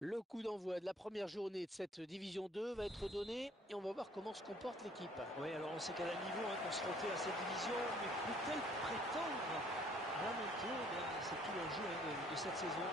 Le coup d'envoi de la première journée de cette division 2 va être donné et on va voir comment se comporte l'équipe. Oui, alors on sait qu'elle a le niveau pour se frotter à cette division, mais peut-elle prétendre à la montée? Eh bien, c'est tout l'enjeu de cette saison.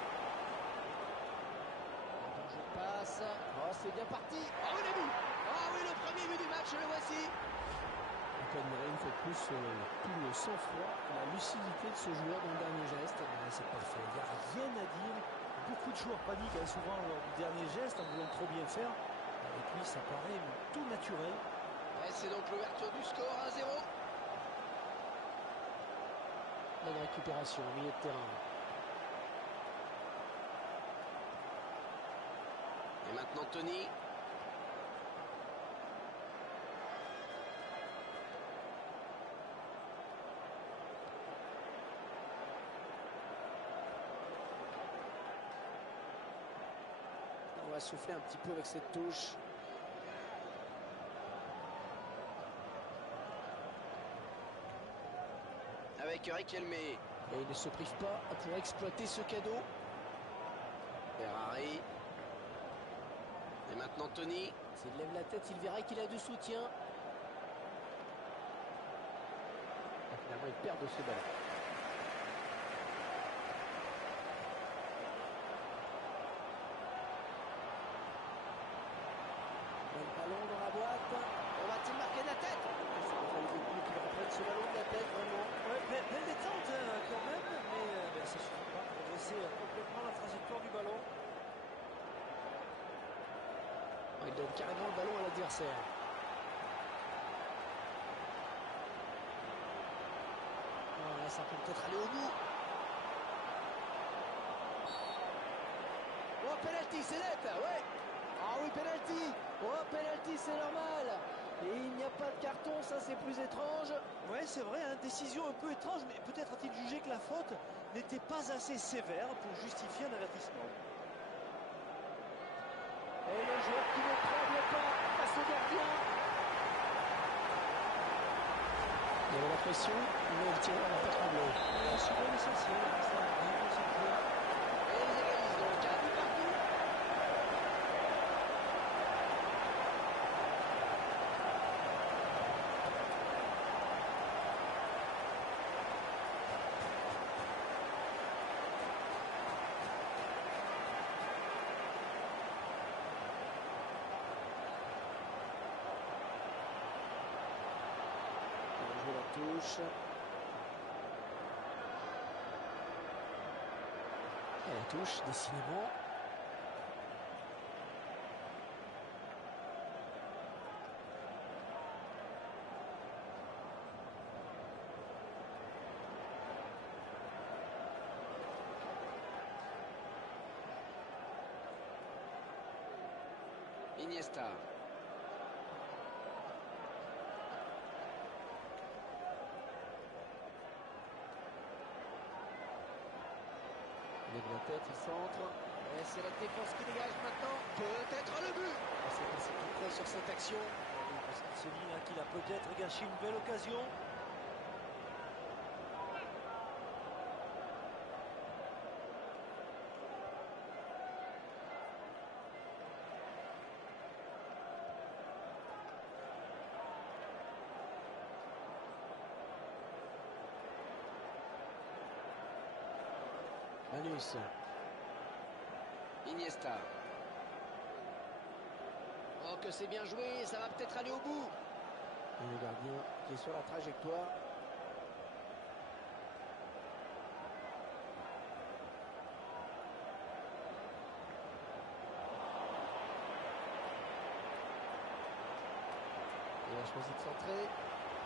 Le jeu passe. Oh, c'est bien parti. Oh, le but. Ah oui, le premier but du match, le voici. On peut admirer une fois de plus tout le sang-froid et la lucidité de ce joueur dans le dernier geste. C'est parfait, il n'y a rien à dire. Beaucoup de joueurs paniquent souvent lors du dernier geste en voulant trop bien faire. Avec lui, ça paraît tout naturel. Et c'est donc l'ouverture du score 1-0. Bonne récupération au milieu de terrain. Et maintenant Tony. On va souffler un petit peu avec cette touche. Avec Riquelme. Et il ne se prive pas pour exploiter ce cadeau. Ferrari. Et maintenant Tony. S'il lève la tête, il verra qu'il a du soutien. Et finalement, il perd de ce ballon. Le ballon dans la boîte. On va-t-il marquer de la tête? Il fallait beaucoup qu'il reprenne ce ballon de la tête, vraiment. Ouais, belle détente quand même, mais ça ne suffit pas pour dresser complètement la trajectoire du ballon. Il donne carrément le ballon à l'adversaire. Voilà, ça peut peut-être aller au bout. Oh, penalty, c'est net, ouais. Ah oui, penalty. Oh, penalty, c'est normal. Et il n'y a pas de carton, ça c'est plus étrange. Ouais, c'est vrai, décision un peu étrange, mais peut-être a-t-il jugé que la faute n'était pas assez sévère pour justifier un avertissement. Et le joueur qui ne tremble pas face au gardien. Il y avait la pression, mais le tireur n'a pas tremblé. C'est bien l'essentiel, ça a bien concentré. Et ils égalisent donc un but partout. Touche. Et la touche, décidément. Iniesta. Il lève la tête, il centre. Et c'est la défense qui dégage maintenant. Peut-être le but. C'est passé tout près sur cette action. Parce qu'il se dit qu'il a peut-être gâché une belle occasion. Manus. Iniesta. Oh, que c'est bien joué, ça va peut-être aller au bout. Et le gardien qui est sur la trajectoire. Il a choisi de centrer.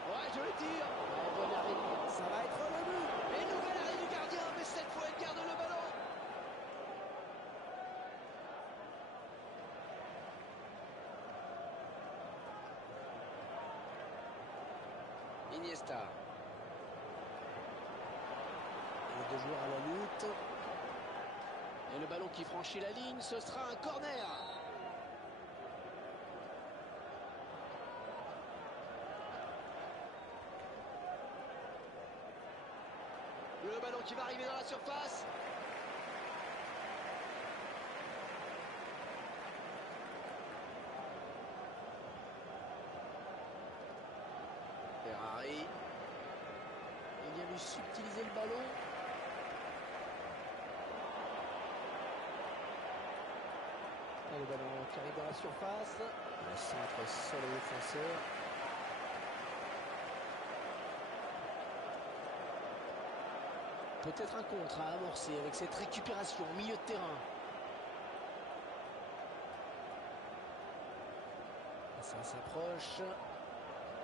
Ouais, je le tire. Ouais, bon arrêt. Ça va être le but. Et nouvel arrêt du gardien, mais cette fois il garde le ballon. Iniesta. Et deux joueurs à la lutte. Et le ballon qui franchit la ligne, ce sera un corner. Le ballon qui va arriver dans la surface. subtiliser le ballon. Et le ballon qui arrive dans la surface. Le centre sur le défenseur. Peut-être un contre à amorcer avec cette récupération au milieu de terrain. Et ça s'approche.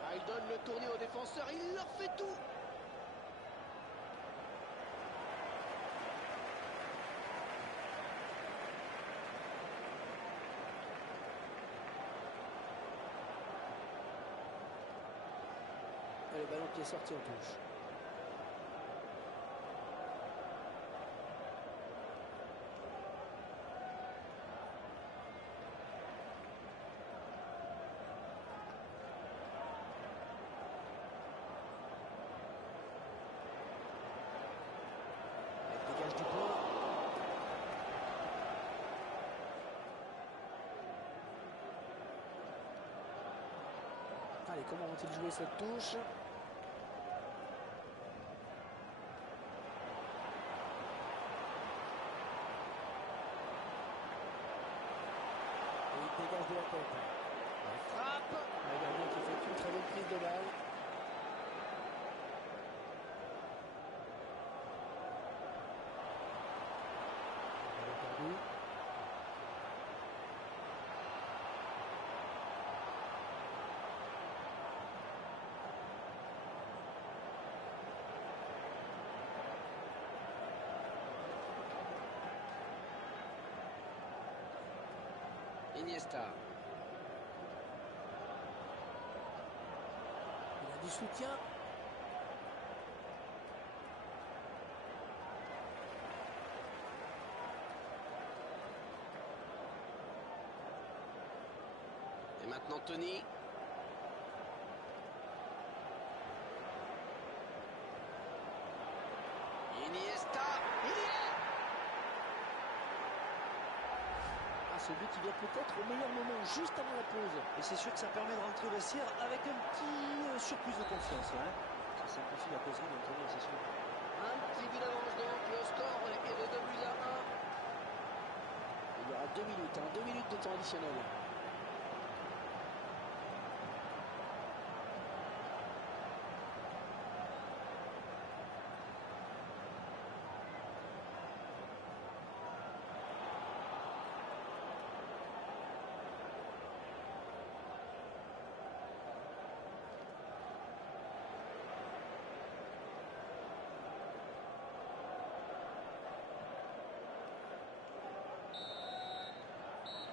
Ah, il donne le tournis aux défenseurs, il leur fait tout. Et le ballon qui est sorti en touche. Du point. Allez, comment vont-ils jouer cette touche? Et il dégage de la tête. La frappe. Le gardien qui fait une très bonne prise de balle. Iniesta. Il a du soutien. Et maintenant Tony. Iniesta. Il y est. Ce but il vient peut-être au meilleur moment, juste avant la pause. Et c'est sûr que ça permet de rentrer au vestiaire avec un petit surplus de confiance. Hein. Ça simplifie la causerie d'entraîneur, c'est sûr. Un petit but d'avance donc, le score est de 2-1. Il y aura 2 minutes, 2 minutes de temps additionnel.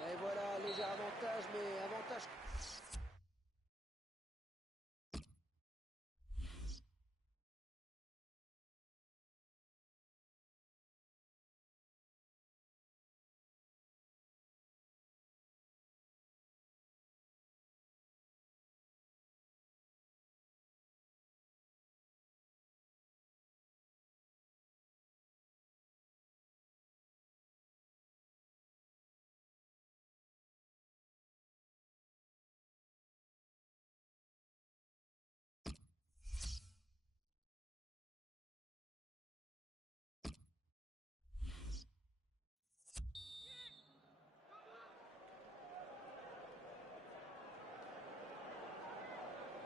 Et voilà, léger avantage, mais avantage.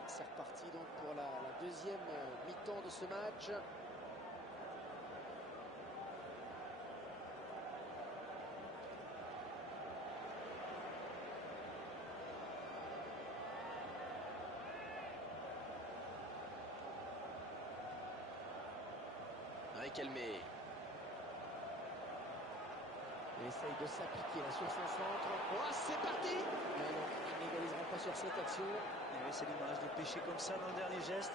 C'est reparti donc pour la deuxième mi-temps de ce match. Avec Elmé. Il essaye de s'appliquer là sur son centre. Oh, c'est parti! Mais non, ils n'égaliseront pas sur cette action. Et c'est l'image de pêcher comme ça dans le dernier geste.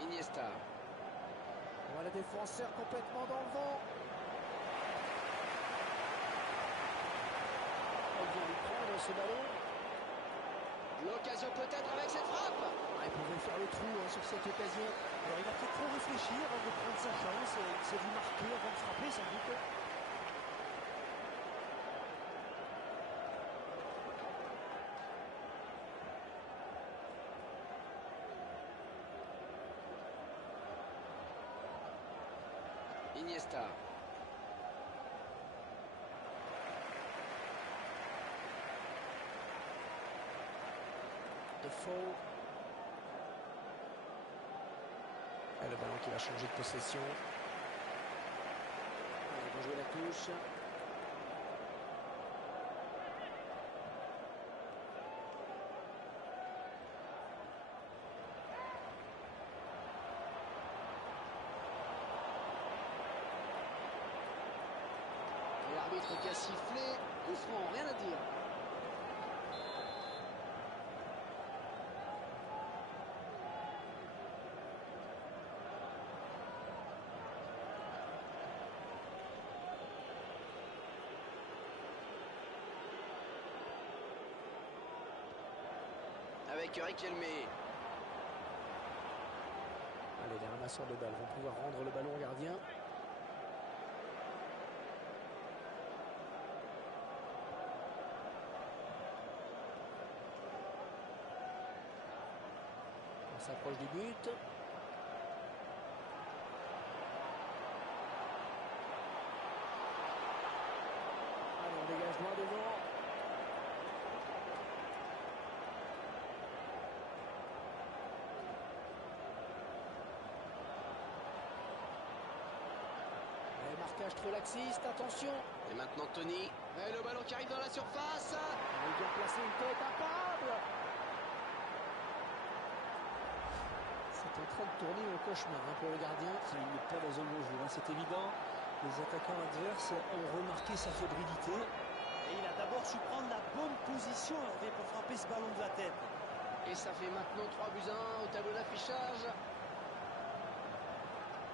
Iniesta. On voit le défenseur complètement dans le vent. Elle vient lui prendre ce ballon. L'occasion peut-être avec cette cette occasion. Alors il a peut-être trop réfléchi avant de prendre sa chance. Il s'est vu marquer avant de frapper sans doute. Iniesta. Defoe. Et le ballon qui va changer de possession. Ils vont jouer la touche. Et l'arbitre qui a sifflé. Coup franc, rien à dire. Avec Riquelme. Allez, les ramasseurs de balles vont pouvoir rendre le ballon au gardien. On s'approche du but. Allez, on dégage loin devant. Marquage trop laxiste, attention. Et maintenant Tony. Et le ballon qui arrive dans la surface. Il vient placer une tête imparable. C'est en train de tourner au cauchemar pour le gardien. Il n'est pas dans un bon jour, c'est évident. Les attaquants adverses ont remarqué sa fébrilité. Et il a d'abord su prendre la bonne position Hervé, pour frapper ce ballon de la tête. Et ça fait maintenant 3-1 au tableau d'affichage.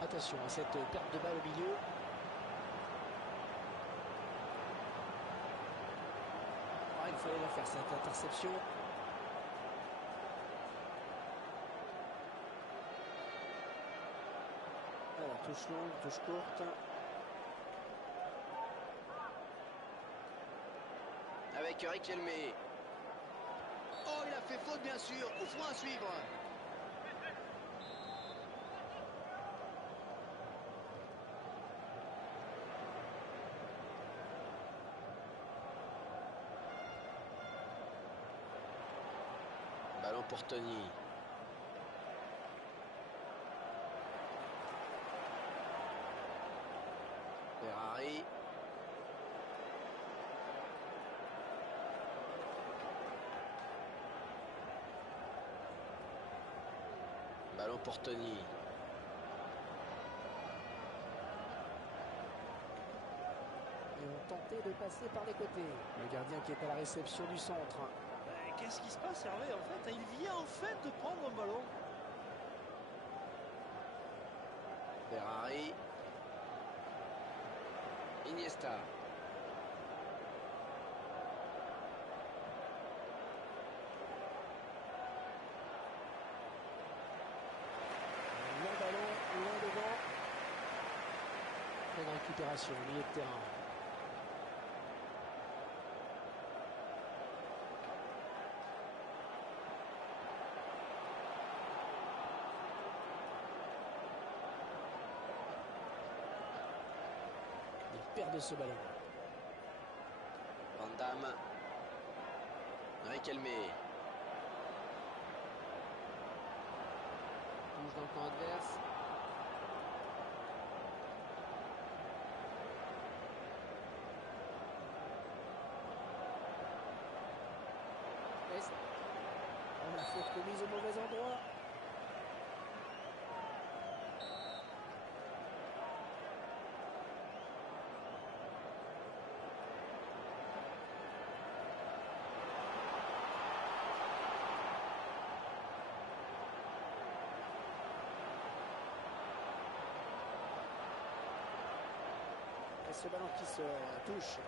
Attention à cette perte de balle au milieu. Il fallait la faire cette interception. Alors touche longue, touche courte. Avec Riquelme. Oh, il a fait faute bien sûr. Coup franc à suivre. Ballon pour Tony. Ferrari. Ballon pour Tony. Ils ont tenté de passer par les côtés. Le gardien qui est à la réception du centre. Qu'est-ce qui se passe Hervé? En fait, il vient en fait de prendre un ballon. Ferrari. Iniesta. Un long ballon, loin devant. Bonne récupération au milieu de terrain. Il perd de ce ballon. Van Damme. Riquelme. Touche dans le camp adverse. On a faute commise au mauvais endroit. Et ce ballon qui se touche.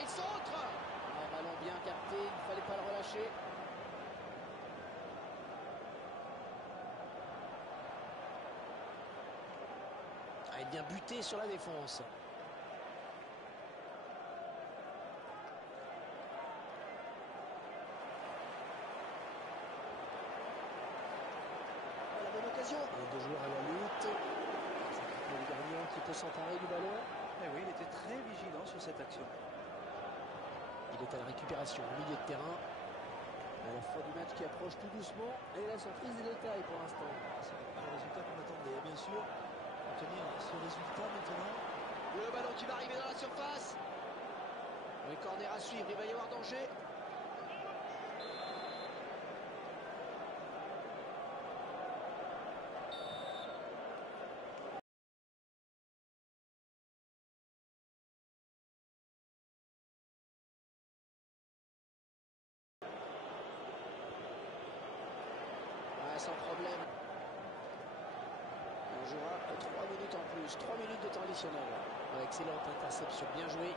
Et il centre. Un ballon bien capté, il ne fallait pas le relâcher. Ah, il vient buter sur la défense. La bonne occasion. Les deux joueurs à la lutte. C'est le gardien qui peut s'emparer du ballon. Eh oui, il était très vigilant sur cette action. Il est à la récupération au milieu de terrain. À la fin du match qui approche tout doucement. Et la surprise est de taille pour l'instant. C'est pas le résultat qu'on attendait, bien sûr. Obtenir ce résultat maintenant. Le ballon qui va arriver dans la surface. Le corner à suivre, il va y avoir danger. Ouais, sans problème. On jouera 3 minutes en plus, 3 minutes de temps additionnel. Ouais, excellente interception, bien joué.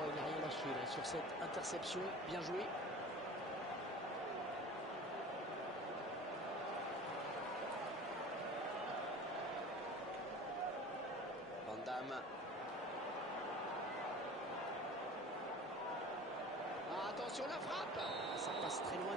Oh, il n'a rien lâché là, sur cette interception, bien joué. Van Damme. Ah, attention la frappe. Ça passe très loin.